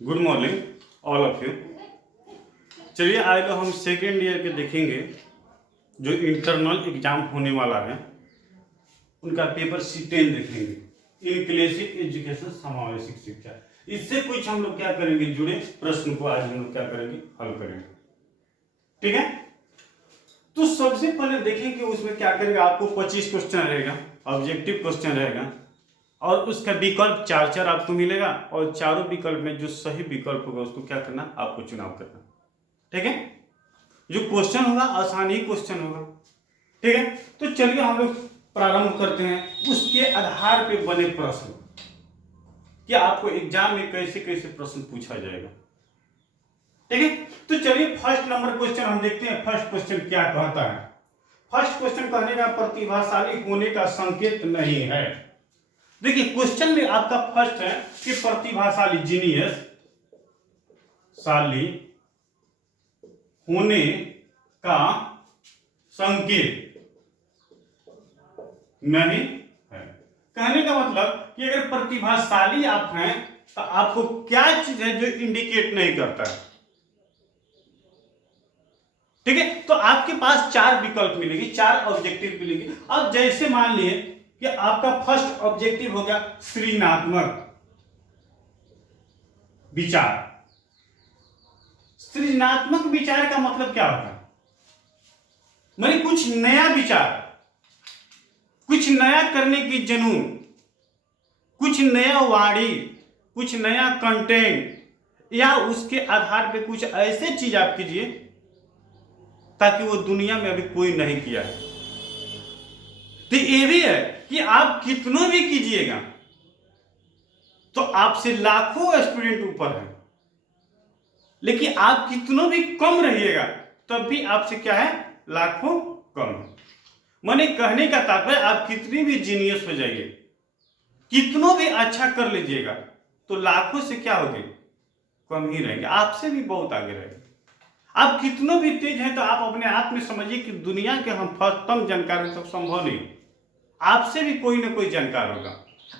Good morning all of you. चलिए आज तो हम सेकेंड ईयर के देखेंगे जो इंटरनल एग्जाम होने वाला है उनका पेपर C10 देखेंगे। इनक्लूसिव एजुकेशन समावेशिक शिक्षा, इससे कुछ हम लोग क्या करेंगे, जुड़े प्रश्न को आज हम लोग क्या करेंगे, हल करेंगे। ठीक है, तो सबसे पहले देखेंगे उसमें क्या करेंगे। आपको 25 क्वेश्चन रहेगा, ऑब्जेक्टिव क्वेश्चन रहेगा और उसका विकल्प चार चार आपको मिलेगा और चारों विकल्प में जो सही विकल्प होगा उसको क्या करना, आपको चुनाव करना। ठीक है, जो क्वेश्चन होगा आसान ही क्वेश्चन होगा। ठीक है, तो चलिए हम लोग प्रारंभ करते हैं उसके आधार पे बने प्रश्न कि आपको एग्जाम में कैसे कैसे प्रश्न पूछा जाएगा। ठीक है, तो चलिए फर्स्ट नंबर क्वेश्चन हम देखते हैं। फर्स्ट क्वेश्चन क्या कहता है। फर्स्ट क्वेश्चन कहने का प्रतिभाशाली होने का संकेत नहीं है। देखिए क्वेश्चन में आपका फर्स्ट है कि प्रतिभाशाली, जीनियस, शाली होने का संकेत नहीं है। कहने का मतलब कि अगर प्रतिभाशाली आप हैं तो आपको क्या चीज है जो इंडिकेट नहीं करता है। ठीक है, तो आपके पास चार विकल्प मिलेगी, चार ऑब्जेक्टिव मिलेगी। अब जैसे मान लिए कि आपका फर्स्ट ऑब्जेक्टिव हो गया सृजनात्मक विचार। सृजनात्मक विचार का मतलब क्या होता है, माने कुछ नया विचार, कुछ नया करने की जुनून, कुछ नया वाणी, कुछ नया कंटेंट, या उसके आधार पे कुछ ऐसे चीज आप कीजिए ताकि वो दुनिया में अभी कोई नहीं किया है। तो ये भी है कि आप कितनों भी कीजिएगा तो आपसे लाखों स्टूडेंट ऊपर हैं, लेकिन आप कितनों भी कम रहिएगा तब भी आपसे क्या है, लाखों कम। माने कहने का तात्पर्य आप कितनी भी जीनियस हो जाइए, कितनों भी अच्छा कर लीजिएगा तो लाखों से क्या होगे, कम ही रहेंगे, आपसे भी बहुत आगे रहेंगे। आप कितनों भी तेज हैं तो आप अपने आप में समझिए कि दुनिया के हम फर्स्टम जानकार हैं, सब संभव नहीं। आपसे भी कोई ना कोई जानकार होगा।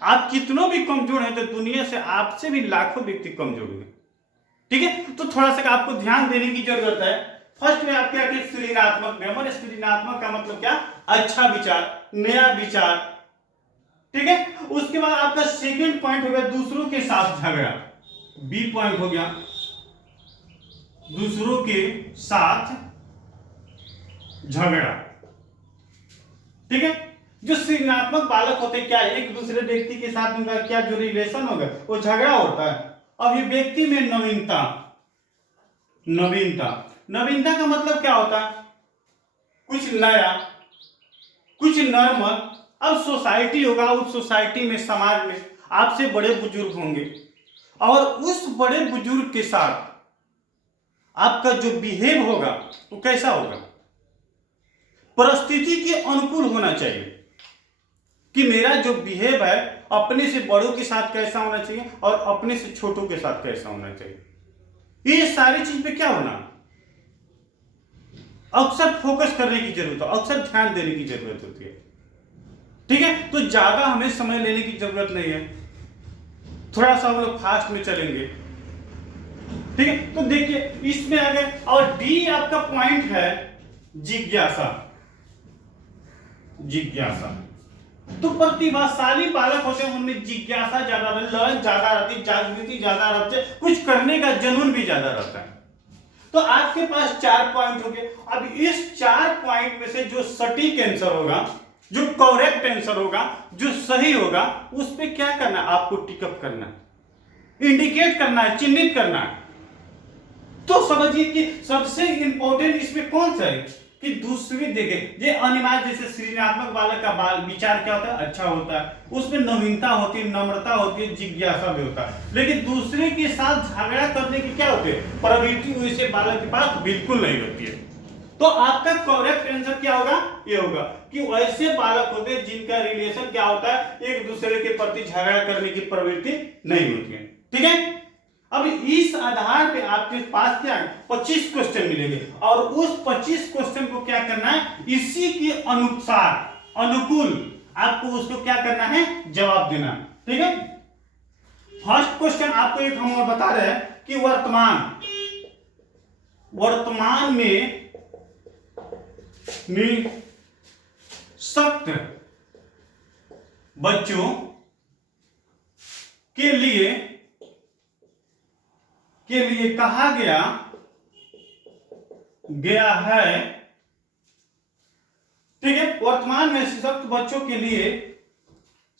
आप कितनों भी कमजोर हैं तो दुनिया से आपसे भी लाखों व्यक्ति कमजोर होंगे। ठीक है, तो थोड़ा सा आपको ध्यान देने की जरूरत है। फर्स्ट में आप क्या कि सृजनात्मक में, सृजनात्मक का मतलब क्या, अच्छा विचार, नया विचार। ठीक है, उसके बाद आपका सेकंड पॉइंट हो गया दूसरों के साथ झगड़ा। बी पॉइंट हो गया दूसरों के साथ झगड़ा। ठीक है, जो सृजनात्मक बालक होते क्या, एक दूसरे व्यक्ति के साथ उनका क्या जो रिलेशन होगा वो झगड़ा होता है। अभिव्यक्ति में नवीनता, नवीनता, नवीनता का मतलब क्या होता है, कुछ नया, कुछ नॉर्मल। अब सोसाइटी होगा, उस सोसाइटी में, समाज में आपसे बड़े बुजुर्ग होंगे और उस बड़े बुजुर्ग के साथ आपका जो बिहेव होगा वो कैसा होगा, परिस्थिति के अनुकूल होना चाहिए कि मेरा जो बिहेव है अपने से बड़ों के साथ कैसा होना चाहिए और अपने से छोटों के साथ कैसा होना चाहिए। ये सारी चीज पे क्या होना, अक्सर फोकस करने की जरूरत है, अक्सर ध्यान देने की जरूरत होती है। ठीक है, तो ज्यादा हमें समय लेने की जरूरत नहीं है, थोड़ा सा हम लोग फास्ट में चलेंगे। ठीक है, तो देखिए इसमें आ गए। और डी आपका पॉइंट है जिज्ञासा, जिज्ञासा। तो प्रतिभाशाली बालक होते हैं उनमें जिज्ञासा ज्यादा, लय ज्यादा रहती, जागृति ज्यादा रहती है, कुछ करने का जुनून भी ज्यादा रहता है। तो आपके पास 4 पॉइंट हो गए। अब इस 4 पॉइंट में से जो सटीक आंसर होगा, जो करेक्ट आंसर होगा, जो सही होगा, उस पे क्या करना, आपको टिकअप करना है, इंडिकेट करना है, चिन्हित करना है। तो समझिए कि सबसे इंपॉर्टेंट इसमें कौन सा है कि दूसरी देखें, ये अनिवार्य, जैसे सृजनात्मक बालक का बाल विचार क्या होता है, अच्छा होता है, उसमें नवीनता होती है, नम्रता होती है, जिज्ञासा भी होता है। लेकिन दूसरे के साथ झगड़ा करने की क्या होती है, प्रवृत्ति, वैसे बालक के पास बिल्कुल नहीं होती है। तो आपका करेक्ट आंसर क्या होगा, ये होगा कि वैसे बालक होते हैं जिनका रिलेशन क्या होता है, एक दूसरे के प्रति झगड़ा करने की प्रवृत्ति नहीं होती है। ठीक है, अब इस आधार पे आपके पास क्या है, 25 क्वेश्चन मिलेंगे और उस 25 क्वेश्चन को क्या करना है, इसी के अनुसार अनुकूल आपको उसको क्या करना है, जवाब देना। ठीक है, फर्स्ट क्वेश्चन आपको एक हम और बता रहे हैं कि वर्तमान में निःशक्त बच्चों के लिए कहा गया है, ठीक है। वर्तमान में निःशक्त बच्चों के लिए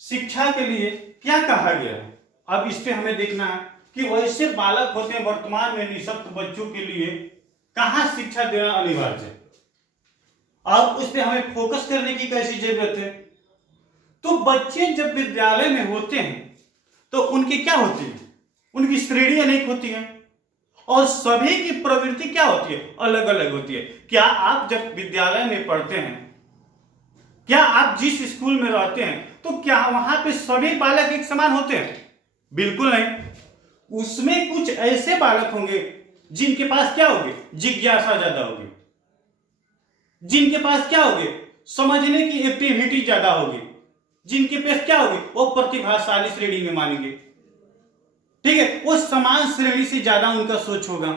शिक्षा के लिए क्या कहा गया है। अब इस पे हमें देखना है कि वैसे बालक होते हैं वर्तमान में निःशक्त बच्चों के लिए कहां शिक्षा देना अनिवार्य है। अब उस पे हमें फोकस करने की कैसी जरूरत है। तो बच्चे जब विद्यालय में होते हैं तो उनकी क्या होती है, उनकी श्रेणी अनेक होती है और सभी की प्रवृत्ति क्या होती है, अलग अलग होती है। क्या आप जब विद्यालय में पढ़ते हैं, क्या आप जिस स्कूल में रहते हैं, तो क्या वहां पे सभी बालक एक समान होते हैं? बिल्कुल नहीं। उसमें कुछ ऐसे बालक होंगे जिनके पास क्या होगी, जिज्ञासा ज्यादा होगी, जिनके पास क्या होगी, समझने की एक्टिविटी ज्यादा होगी, जिनके पास क्या होगी, वो प्रतिभाशाली श्रेणी में मानेंगे, ठीक है। वो समान श्रेणी से ज्यादा उनका सोच होगा,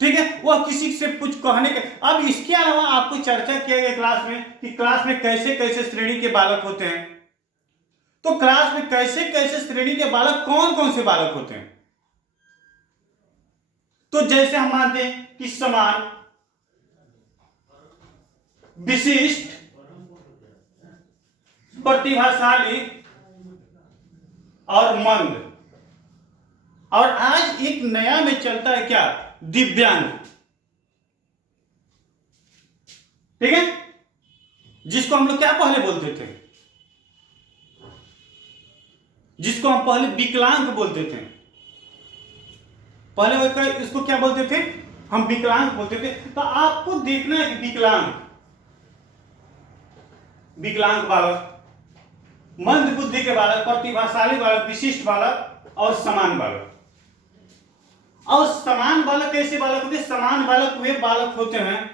ठीक है। वह किसी से कुछ कहने के। अब इसके अलावा आपको चर्चा किया गया क्लास में कि क्लास में कैसे कैसे श्रेणी के बालक होते हैं। तो क्लास में कैसे कैसे श्रेणी के बालक, कौन कौन से बालक होते हैं। तो जैसे हम मानते हैं कि समान, विशिष्ट, प्रतिभाशाली और मंद। और आज एक नया में चलता है क्या, दिव्यांग, ठीक है, जिसको हम लोग क्या पहले बोलते थे, जिसको हम पहले विकलांग बोलते थे। पहले इसको क्या बोलते थे, हम विकलांग बोलते थे। तो आपको देखना है कि विकलांग बालक, मंद बुद्धि के बालक, प्रतिभाशाली बालक, विशिष्ट बालक और समान बालक। और समान बालक कैसे बालक होते हैं, समान बालक वे बालक होते हैं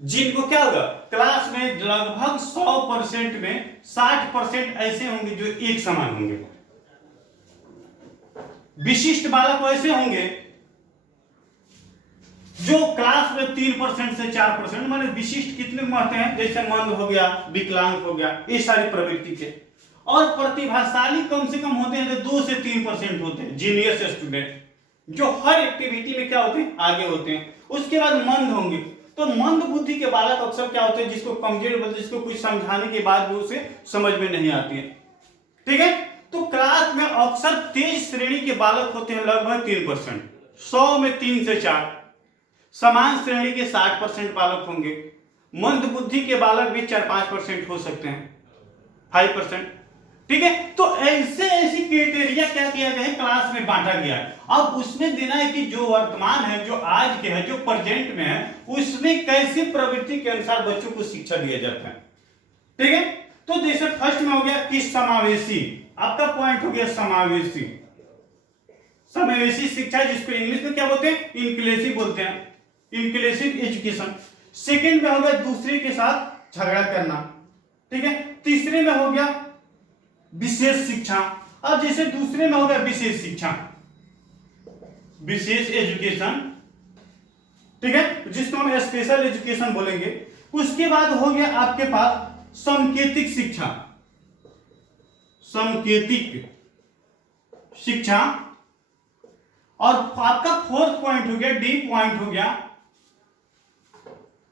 जिनको क्या होगा, क्लास में लगभग 100% में 60% ऐसे होंगे जो एक समान होंगे। विशिष्ट बालक वैसे होंगे जो क्लास में 3% से 4%, माने विशिष्ट कितने होते हैं, जैसे मंद हो गया, विकलांग हो गया, ये सारी प्रवृत्ति के। और प्रतिभाशाली कम से कम होते हैं तो 2 से 3% होते हैं, जीनियस स्टूडेंट जो हर एक्टिविटी में क्या होते हैं, आगे होते हैं। उसके बाद मंद होंगे। तो मंद बुद्धि के बालक अक्सर क्या होते हैं, जिसको कमजोर बोलते हैं, जिसको कुछ समझाने के बाद भी उसे समझ में नहीं आती है, ठीक है। तो क्लास में अक्सर तेज श्रेणी के बालक होते हैं लगभग 3%, 100 में 3 से 4। समान श्रेणी के 60% बालक होंगे। मंद बुद्धि के बालक भी 4-5% हो सकते हैं, 5%, ठीक है। तो ऐसे ऐसी क्राइटेरिया क्या किया गया है, क्लास में बांटा गया है। अब उसमें देना है कि जो वर्तमान है, जो आज के है, जो प्रेजेंट में है, उसमें कैसी प्रवृत्ति के अनुसार बच्चों को शिक्षा दिया जाता है, ठीक है। तो जैसे फर्स्ट में हो गया कि समावेशी, आपका पॉइंट हो गया समावेशी, समावेशी शिक्षा, जिसको इंग्लिश में क्या बोलते हैं, इंक्लूसिव बोलते हैं, इंक्लूसिव एजुकेशन। सेकंड में हो गया दूसरे के साथ झगड़ा करना, ठीक है। तीसरे में हो गया विशेष शिक्षा। अब जैसे दूसरे में हो गया विशेष शिक्षा, विशेष एजुकेशन, ठीक है, जिसको हम स्पेशल एजुकेशन बोलेंगे। उसके बाद हो गया आपके पास सांकेतिक शिक्षा, सांकेतिक शिक्षा। और आपका फोर्थ पॉइंट हो गया, डी पॉइंट हो गया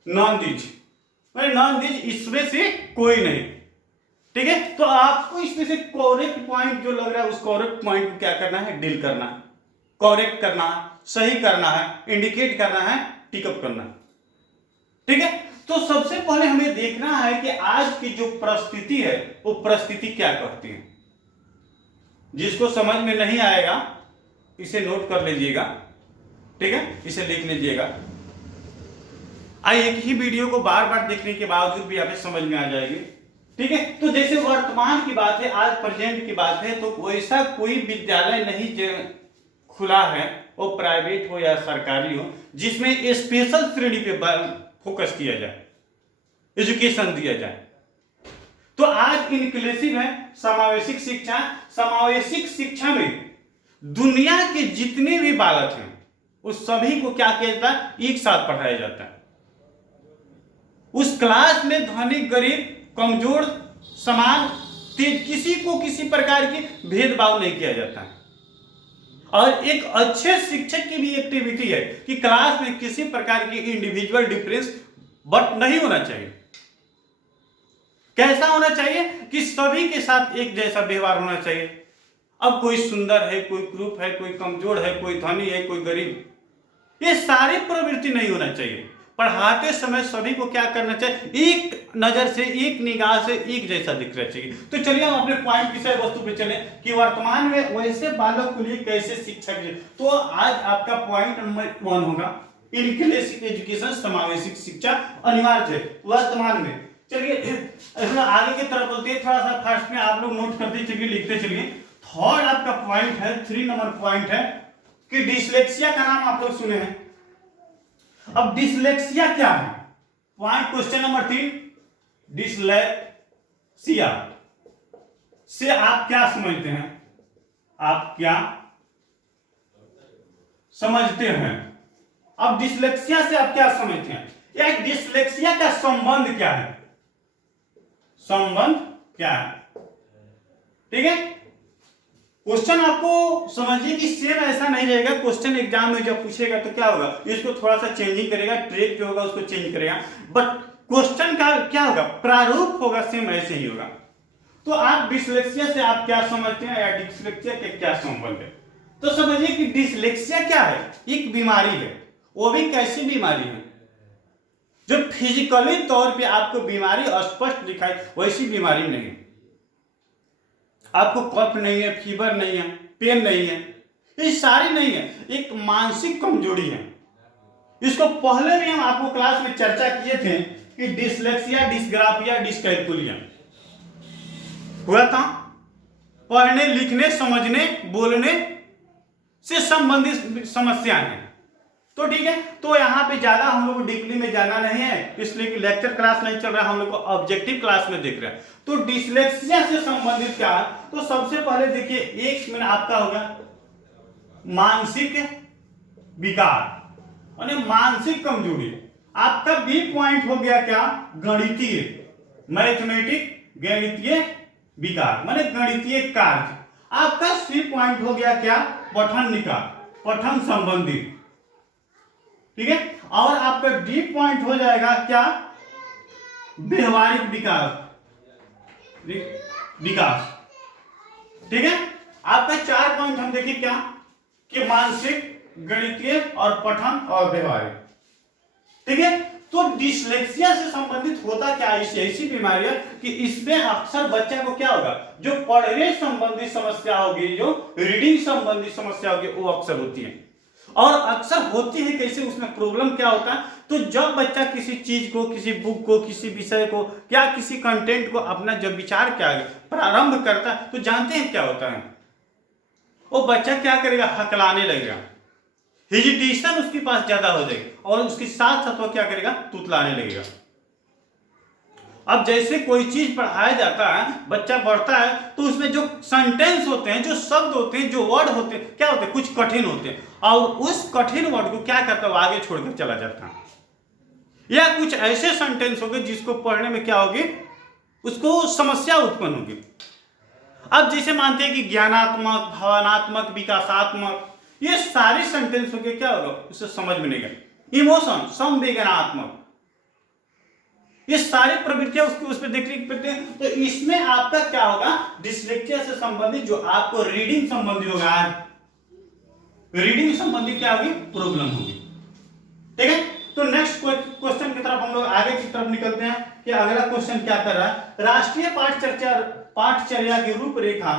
नॉन दीज, नॉन दीज, इसमें से कोई नहीं, ठीक है। तो आपको इसमें से करेक्ट पॉइंट जो लग रहा है, उस करेक्ट पॉइंट को क्या करना है, डील करना है, करेक्ट करना है, सही करना है, इंडिकेट करना है, टिकअप करना है, ठीक है। तो सबसे पहले हमें देखना है कि आज की जो परिस्थिति है वो परिस्थिति क्या कहती है। जिसको समझ में नहीं आएगा इसे नोट कर लीजिएगा, ठीक है, इसे लिख लीजिएगा। एक ही वीडियो को बार बार देखने के बावजूद भी आपको समझ में आ जाएगी, ठीक है। तो जैसे वर्तमान की बात है, आज प्रेजेंट की बात है, तो वैसा कोई विद्यालय नहीं खुला है, वो प्राइवेट हो या सरकारी हो, जिसमें स्पेशल श्रेणी पे फोकस किया जाए, एजुकेशन दिया जाए। तो आज इंक्लूसिव है समावेशिक शिक्षा। समावेशिक शिक्षा में दुनिया के जितने भी बालक हैं उस सभी को क्या किया जाता है, एक साथ पढ़ाया जाता है। उस क्लास में धनिक गरीब कमजोर समान तेज किसी को किसी प्रकार की भेदभाव नहीं किया जाता है। और एक अच्छे शिक्षक की भी एक्टिविटी है कि क्लास में किसी प्रकार की इंडिविजुअल डिफरेंस बट नहीं होना चाहिए। कैसा होना चाहिए कि सभी के साथ एक जैसा व्यवहार होना चाहिए। अब कोई सुंदर है, कोई क्रूप है, कोई कमजोर है, कोई धनी है, कोई गरीब, ये सारी प्रवृत्ति नहीं होना चाहिए। पढ़ाते समय सभी को क्या करना चाहिए, एक नजर से एक निगाह से एक जैसा दिखना चाहिए। तो चलिए हम अपने पॉइंट विषय वस्तु पे चले कि वर्तमान में वैसे बालक के लिए कैसे शिक्षा की। तो आज आपका पॉइंट नंबर 1 होगा इंक्लूसिव एजुकेशन, समावेशिक शिक्षा अनिवार्य है वर्तमान में। चलिए आगे की तरफ बोलते हैं, थोड़ा सा फर्स्ट में आप लोग नोट करते चलिए, लिखते चलिए। थर्ड आपका पॉइंट है, 3 नंबर पॉइंट है कि डिसलेक्सिया का नाम आप लोग सुने हैं। अब डिसलेक्सिया क्या है, पॉइंट क्वेश्चन नंबर 3, डिसलेक्सिया से आप क्या समझते हैं, आप क्या समझते हैं। अब डिसलेक्सिया से आप क्या समझते हैं, या डिसलेक्सिया का संबंध क्या है, संबंध क्या है। ठीक है, क्वेश्चन आपको समझिए कि सेम ऐसा नहीं रहेगा। क्वेश्चन एग्जाम में जब पूछेगा तो क्या होगा, इसको थोड़ा सा चेंजिंग करेगा, ट्रेक जो होगा उसको चेंज करेगा, बट क्वेश्चन का क्या होगा, प्रारूप होगा सेम ऐसे ही होगा। तो आप डिसलेक्सिया से आप क्या समझते हैं या डिसलेक्सिया के क्या संबंध है। तो समझिए कि डिसलेक्सिया क्या है, एक बीमारी है। वो भी कैसी बीमारी है, जो फिजिकली तौर पे आपको बीमारी स्पष्ट दिखाई, वैसी बीमारी नहीं है। आपको कफ नहीं है, फीवर नहीं है, पेन नहीं है, ये सारी नहीं है, एक मानसिक कमजोरी है। इसको पहले भी हम आपको क्लास में चर्चा किए थे कि डिसलेक्सिया, डिस्ग्राफिया, डिस्कैलकुलिया हुआ था। पढ़ने लिखने समझने बोलने से संबंधित समस्याएं हैं। तो ठीक है, तो यहाँ पे ज्यादा हम लोग डीपली में जाना नहीं है, इसलिए कि लेक्चर क्लास नहीं चल रहा, हम लोग को ऑब्जेक्टिव क्लास में देख रहे हैं। तो डिसलेक्सिया से संबंधित क्या है, तो सबसे पहले देखिए एक में आपका होगा मानसिक विकार यानी मानसिक कमजोरी। आपका बी पॉइंट हो गया क्या, गणितीय, मैथमेटिक, गणितीय विकार माने गणितीय कार्य। आपका सी पॉइंट हो गया क्या, पठन निकार, पठन संबंधी। ठीक है, और आपका डी पॉइंट हो जाएगा क्या, व्यवहारिक विकास, विकास। ठीक है, आपका 4 पॉइंट हम देखिए क्या कि मानसिक, गणितीय और पठन और व्यवहारिक। ठीक है, तो डिसलेक्सिया से संबंधित होता क्या, ऐसी बीमारी है कि इसमें अक्सर बच्चा को क्या होगा, जो पढ़ने संबंधी समस्या होगी, जो रीडिंग संबंधी समस्या होगी, वो अक्सर होती है। और अक्सर होती है कैसे, उसमें प्रॉब्लम क्या होता है, तो जब बच्चा किसी चीज को, किसी बुक को, किसी विषय को या किसी कंटेंट को अपना जब विचार क्या प्रारंभ करता है, तो जानते हैं क्या होता है, वो बच्चा क्या करेगा, हकलाने लगेगा, हेजिटेशन उसके पास ज्यादा हो जाएगी, और उसके साथ साथ वो क्या करेगा, तुतलाने लगेगा। अब जैसे कोई चीज पढ़ाया जाता है, बच्चा पढ़ता है, तो उसमें जो सेंटेंस होते हैं, जो शब्द होते हैं, जो वर्ड होते हैं, क्या होते हैं, कुछ कठिन होते हैं, और उस कठिन वर्ड को क्या करता है, आगे छोड़कर चला जाता है। या कुछ ऐसे सेंटेंस होंगे जिसको पढ़ने में क्या होगी, उसको समस्या उत्पन्न होगी। अब जैसे मानते हैं कि ज्ञानात्मक, भावनात्मक, विकासात्मक, ये सारी सेंटेंस होंगे, क्या होगा, उसे समझ में नहीं गया। इमोशन, संवेदनात्मक, ये सारी प्रवृत्तियां उसके उस पर देखने पड़ते हैं। तो इसमें आपका क्या होगा, डिसलेक्सिया से संबंधित जो आपको रीडिंग संबंधी होगा, रीडिंग संबंधी क्या होगी, प्रॉब्लम होगी। ठीक है, तो नेक्स्ट क्वेश्चन की तरफ हम लोग आगे की तरफ निकलते हैं कि अगला क्वेश्चन क्या कर रहा है। राष्ट्रीय पाठचर्या की रूपरेखा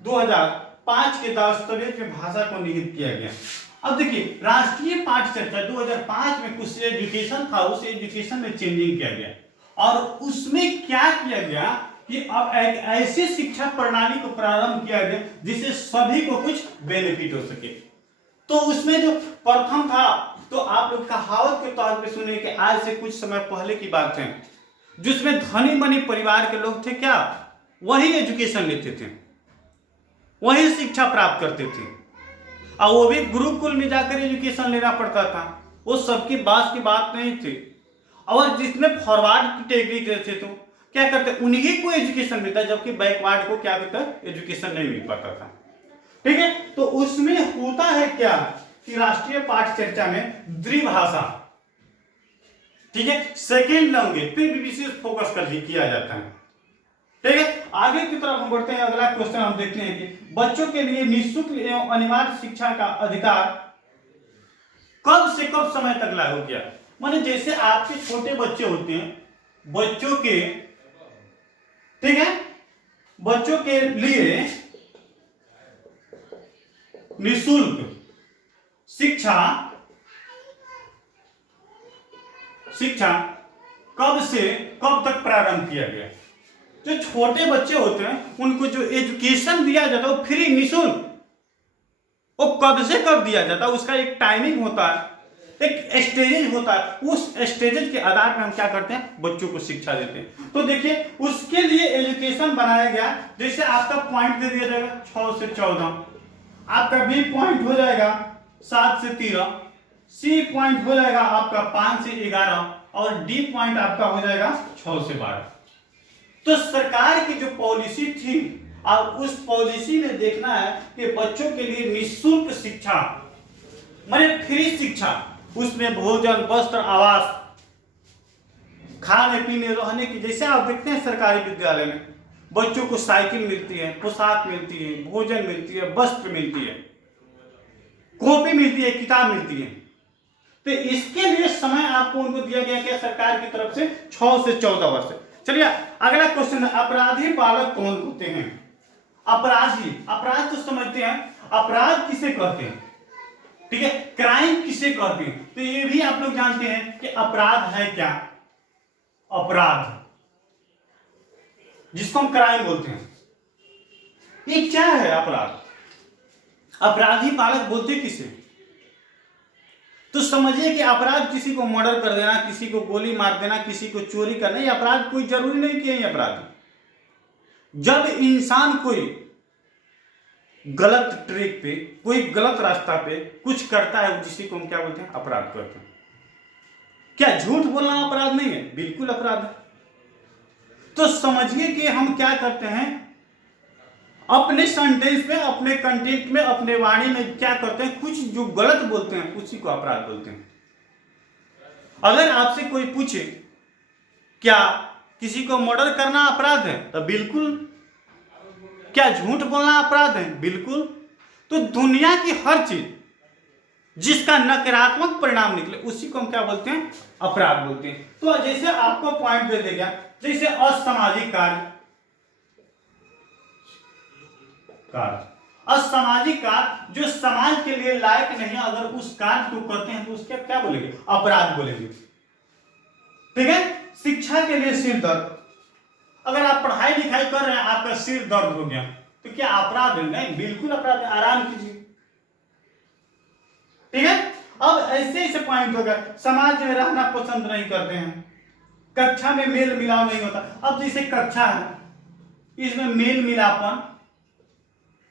2005 के दस्तावेज में भाषा को निहित किया गया। अब देखिए, राष्ट्रीय पाठचर्या 2005 में कुछ एजुकेशन था, उस एजुकेशन में चेंजिंग किया गया, और उसमें क्या किया गया कि अब एक ऐसी शिक्षा प्रणाली को प्रारंभ किया गया जिससे सभी को कुछ बेनिफिट हो सके। तो उसमें जो प्रथम था, तो आप लोग कहावत के तौर पे सुने कि आज से कुछ समय पहले की बात है, जिसमें धनी मनी परिवार के लोग थे क्या, वही एजुकेशन लेते थे, वही शिक्षा प्राप्त करते थे, और वो भी गुरुकुल में जाकर एजुकेशन लेना पड़ता था। वो सबकी बात की बात नहीं थी। और जिसमें फॉरवर्ड कैटेगरी के थे तो क्या करते, उन्हीं को एजुकेशन मिलता, जबकि बैकवर्ड को क्या मिलता, एजुकेशन नहीं मिल पाता था। ठीक है, तो उसमें होता है क्या कि राष्ट्रीय पाठ चर्चा में द्विभाषा, ठीक है, सेकेंड लैंग्वेज पे भी विशेष फोकस कर किया जाता है। ठीक है, आगे की तरफ हम बढ़ते हैं। अगला क्वेश्चन हम देखते हैं कि बच्चों के लिए निःशुल्क एवं अनिवार्य शिक्षा का अधिकार कब से कब समय तक लागू किया। माने जैसे आपके छोटे बच्चे होते हैं, बच्चों के, ठीक है, बच्चों के लिए निःशुल्क शिक्षा कब से कब तक प्रारंभ किया गया। जो छोटे बच्चे होते हैं उनको जो एजुकेशन दिया जाता है वो फ्री निःशुल्क, वो कब से कब दिया जाता है, उसका एक टाइमिंग होता है, एक स्टेजेज होता है। उस स्टेजेज के आधार पर हम क्या करते हैं, बच्चों को शिक्षा देते हैं। तो देखिए उसके लिए एजुकेशन बनाया गया। जैसे आपका पॉइंट दे दिया जाएगा 6 से 14, आपका बी पॉइंट हो जाएगा 7 से 13, सी पॉइंट हो जाएगा आपका 5 से 11 और डी पॉइंट आपका हो जाएगा 6 से 12। तो सरकार की जो पॉलिसी थी, अब उस पॉलिसी में देखना है कि बच्चों के लिए निःशुल्क शिक्षा माने फ्री शिक्षा, उसमें भोजन, वस्त्र, आवास, खाने पीने, रहने की, जैसे आप देखते हैं सरकारी विद्यालय में बच्चों को साइकिल मिलती है, पोशाक मिलती है, भोजन मिलती है, वस्त्र मिलती है, कॉपी मिलती है, किताब मिलती है। तो इसके लिए समय आपको उनको दिया गया क्या, सरकार की तरफ से 6 से 14 वर्ष। चलिए अगला क्वेश्चन है, अपराधी बालक कौन होते हैं। अपराधी, अपराध तो समझते हैं, अपराध किसे कहते हैं, ठीक है, क्राइम किसे कहते हैं। तो ये भी आप लोग जानते हैं कि अपराध है क्या, अपराध जिसको हम क्राइम बोलते हैं, ये क्या है अपराध। अपराधी बालक बोलते किसे, तो समझिए कि अपराध किसी को मर्डर कर देना, किसी को गोली मार देना, किसी को चोरी करना, ये अपराध कोई जरूरी नहीं कि ये अपराध। जब इंसान कोई गलत ट्रैक पे, कोई गलत रास्ता पे कुछ करता है, जिसे को हम क्या बोलते हैं, अपराध करते हैं। क्या झूठ बोलना अपराध नहीं है, बिल्कुल अपराध है। तो समझिए कि हम क्या करते हैं, अपने सेंटेंस में, अपने कंटेंट में, अपने वाणी में क्या करते हैं, कुछ जो गलत बोलते हैं उसी को अपराध बोलते हैं। अगर आपसे कोई पूछे क्या किसी को मर्डर करना अपराध है, तो बिल्कुल। क्या झूठ बोलना अपराध है, बिल्कुल। तो दुनिया की हर चीज जिसका नकारात्मक परिणाम निकले उसी को हम क्या बोलते हैं, अपराध बोलते हैं। तो जैसे आपको पॉइंट दे देगा, जैसे असामाजिक कार्य, असामाजिक कार्य जो समाज के लिए लायक नहीं है, अगर उस कार्य को करते हैं तो उसके क्या बोलेंगे, अपराध बोलेंगे। ठीक है, शिक्षा के लिए सिर दर्द, अगर आप पढ़ाई लिखाई कर रहे हैं, आपका सिर दर्द हो गया तो क्या अपराध है, नहीं, बिल्कुल अपराध है, आराम कीजिए। ठीक है, अब ऐसे ऐसे पॉइंट हो गए, समाज में रहना पसंद नहीं करते हैं, कक्षा में मेल मिलाप नहीं होता। अब जैसे कक्षा है, इसमें मेल मिलापन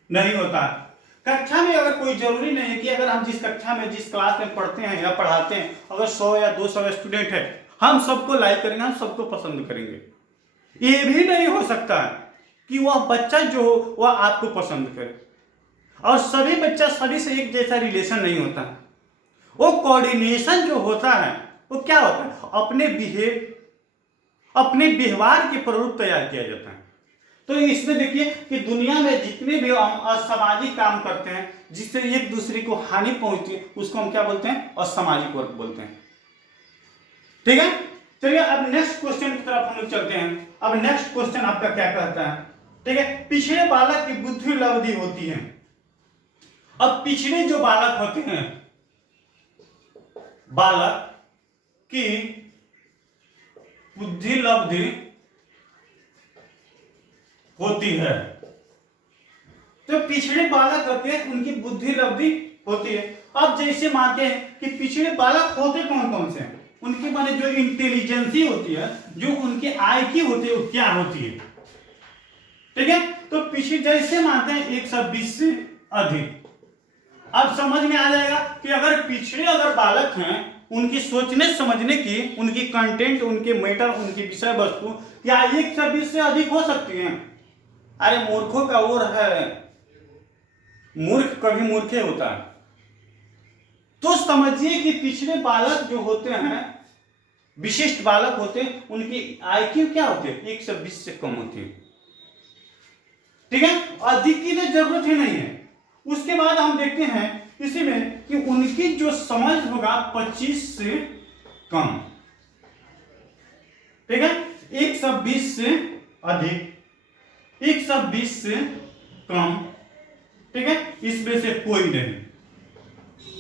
नहीं होता है। कक्षा में अगर कोई जरूरी नहीं है कि अगर हम जिस कक्षा में, जिस क्लास में पढ़ते हैं या पढ़ाते हैं, अगर 100 या 200 स्टूडेंट है, हम सबको लाइक करेंगे, हम सबको पसंद करेंगे। ये भी नहीं हो सकता है कि वह बच्चा जो हो वह आपको पसंद करे, और सभी बच्चा सभी से एक जैसा रिलेशन नहीं होता। वो कोऑर्डिनेशन जो होता है वो क्या होता है, अपने व्यवहार के प्रारूप तैयार किया जाता है। तो इसमें देखिए कि दुनिया में जितने भी असामाजिक काम करते हैं, जिससे एक दूसरे को हानि पहुंचती है, उसको हम क्या बोलते हैं, असामाजिक वर्क बोलते हैं। ठीक है, चलिए अब नेक्स्ट क्वेश्चन की तरफ हम लोग चलते हैं। अब नेक्स्ट क्वेश्चन आपका क्या कहता है, ठीक है, पिछड़े बालक की बुद्धि लब्धि होती है। अब पिछड़े जो बालक होते हैं, बालक की बुद्धि लब्धि होती है। तो पिछड़े बालक होते हैं, उनकी बुद्धि लब्धि होती है। अब जैसे मानते हैं कि पिछड़े बालक होते कौन कौन से हैं, उनके माने जो इंटेलिजेंसी होती है, जो उनकी IQ होती है, वो क्या होती है। ठीक है, तो पीछे जैसे मानते हैं 120 से अधिक। अब समझ में आ जाएगा कि अगर पिछड़े अगर बालक हैं, उनकी सोचने समझने की, उनकी कंटेंट, उनके मैटर, उनकी विषय वस्तु क्या 120 से अधिक हो सकती हैं। अरे मूर्खों का ओर है, मूर्ख कभी मूर्खे होता है। तो समझिए कि पिछड़े बालक जो होते हैं, विशिष्ट बालक होते हैं, उनकी IQ क्या होती है, 120 से कम होती है। ठीक है, अधिक की तो जरूरत ही नहीं है। उसके बाद हम देखते हैं इसी में कि उनकी जो समझ होगा 25 से कम। ठीक है, 120 से अधिक, 120 से कम। ठीक है, इसमें से कोई नहीं,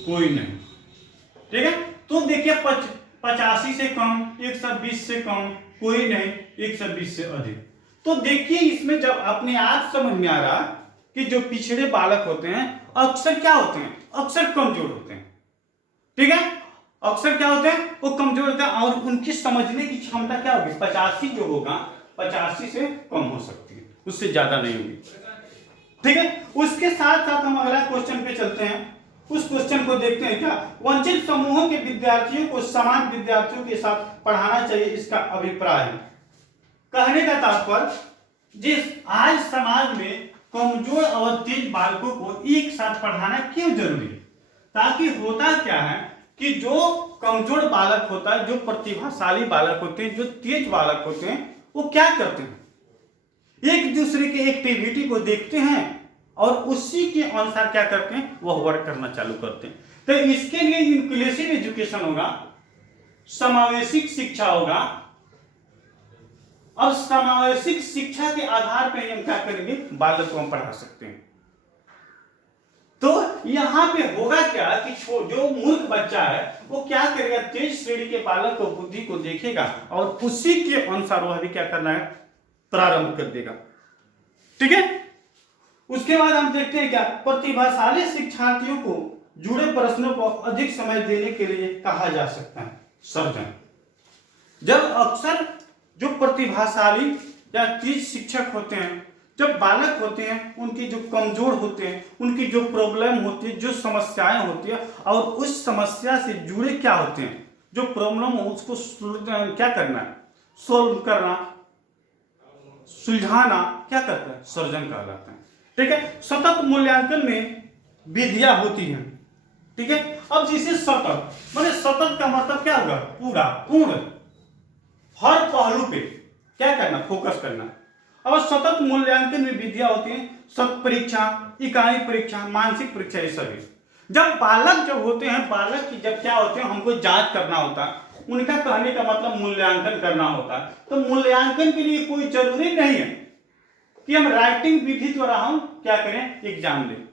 कोई नहीं। ठीक है, तो देखिए 85 से कम, 120 से कम, कोई नहीं, 120 से अधिक। तो देखिए इसमें जब अपने आप समझ में आ रहा कि जो पिछड़े बालक होते हैं अक्सर क्या होते हैं, अक्सर कमजोर होते हैं। ठीक है, अक्सर क्या होते हैं, वो कमजोर होते हैं और उनकी समझने की क्षमता क्या होगी, 85 जो होगा 85 से कम हो सकती है, उससे ज्यादा नहीं होगी। ठीक है, उसके साथ साथ हम अगला क्वेश्चन पे चलते हैं। उस क्वेश्चन को देखते हैं, क्या वंचित समूहों के विद्यार्थियों को समान विद्यार्थियों के साथ पढ़ाना चाहिए, इसका अभिप्राय है। कहने का तात्पर्य जिस आज समाज में कमजोर और तेज बालकों को एक साथ पढ़ाना क्यों जरूरी है, ताकि होता क्या है कि जो कमजोर बालक होता है, जो प्रतिभाशाली बालक होते हैं, जो तेज बालक होते हैं, वो क्या करते हैं, एक दूसरे के एक्टिविटी को देखते हैं और उसी के अनुसार क्या करते हैं, वो वर्क करना चालू करते हैं। तो इसके लिए इंक्लूसिव एजुकेशन होगा, समावेशिक शिक्षा होगा। अब समावेशिक शिक्षा के आधार पर हम क्या करेंगे, बालक को हम पढ़ा सकते हैं। तो यहां पे होगा क्या कि जो मूर्ख बच्चा है वो क्या करेगा, तेज श्रेणी के बालक को बुद्धि को देखेगा और उसी के अनुसार वह भी क्या करना है, प्रारंभ कर देगा। ठीक है, उसके बाद हम देखते हैं क्या, प्रतिभाशाली शिक्षार्थियों को जुड़े प्रश्नों को अधिक समय देने के लिए कहा जा सकता है सर्जन। जब अक्सर जो प्रतिभाशाली या तेज शिक्षक होते हैं, जब बालक होते हैं, उनकी जो कमजोर होते हैं, उनकी जो प्रॉब्लम होती है, जो समस्याएं होती है और उस समस्या से जुड़े क्या होते हैं, जो प्रॉब्लम हो उसको क्या करना है, सोल्व करना, सुलझाना, क्या करता है, सर्जन कहलाता है। ठीक है, सतत मूल्यांकन में विधियां होती हैं। ठीक है, अब जिसे सतत माने सतत का मतलब क्या होगा, पूरा, पूर्ण, हर पहलू पे क्या करना, फोकस करना। और सतत मूल्यांकन में विधियां होती हैं, सत परीक्षा, इकाई परीक्षा, मानसिक परीक्षा, ये सभी। जब बालक जब होते हैं, बालक की जब क्या होते हैं, हमको जांच करना होता है, उनका कहने का मतलब मूल्यांकन करना होता है। तो मूल्यांकन के लिए कोई जरूरी नहीं है कि हम राइटिंग विधि द्वारा हम क्या करें, एग्जाम दें।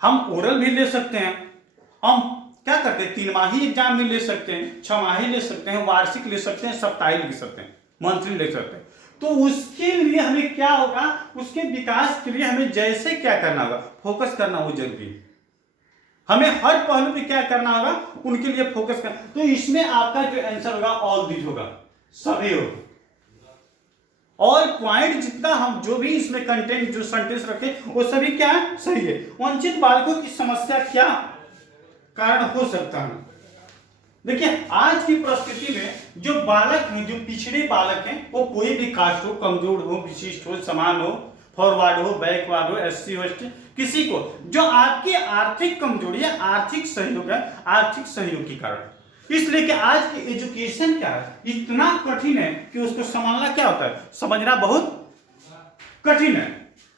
हम ओरल भी ले सकते हैं, हम क्या करते हैं, 3 माही एग्जाम भी ले सकते हैं, 6 माही ले सकते हैं, वार्षिक ले सकते हैं, साप्ताहिक ले सकते हैं, मंथली ले सकते हैं। तो उसके लिए हमें क्या होगा, उसके विकास के लिए हमें जैसे क्या करना होगा, फोकस करना वो जरूरी है। हमें हर पहलू पे क्या करना होगा, उनके लिए फोकस करना। तो इसमें आपका जो आंसर होगा ऑल दिस होगा, सभी होगा। और पॉइंट जितना हम जो भी इसमें कंटेंट जो सेंटेंस रखे वो सभी क्या है, सही है। वंचित बालकों की समस्या क्या कारण हो सकता है। देखिए आज की परिस्थिति में जो बालक हैं, जो पिछड़े बालक हैं, वो कोई भी कास्ट हो, कमजोर हो, विशिष्ट हो, समान हो, फॉरवर्ड हो, बैकवर्ड हो, SC हो, ST, किसी को जो आपकी आर्थिक कमजोरी है, आर्थिक सहयोग है, आर्थिक सहयोग के कारण, इसलिए कि आज की एजुकेशन क्या है, इतना कठिन है कि उसको समझना क्या होता है, समझना बहुत कठिन है।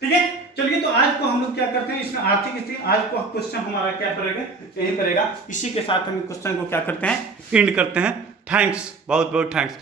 ठीक है, चलिए तो आज को हम लोग क्या करते हैं, इसमें आर्थिक स्थिति, आज को क्वेश्चन हमारा क्या करेगा, यही करेगा। इसी के साथ हम क्वेश्चन को क्या करते हैं, एंड करते हैं। थैंक्स, बहुत बहुत थैंक्स।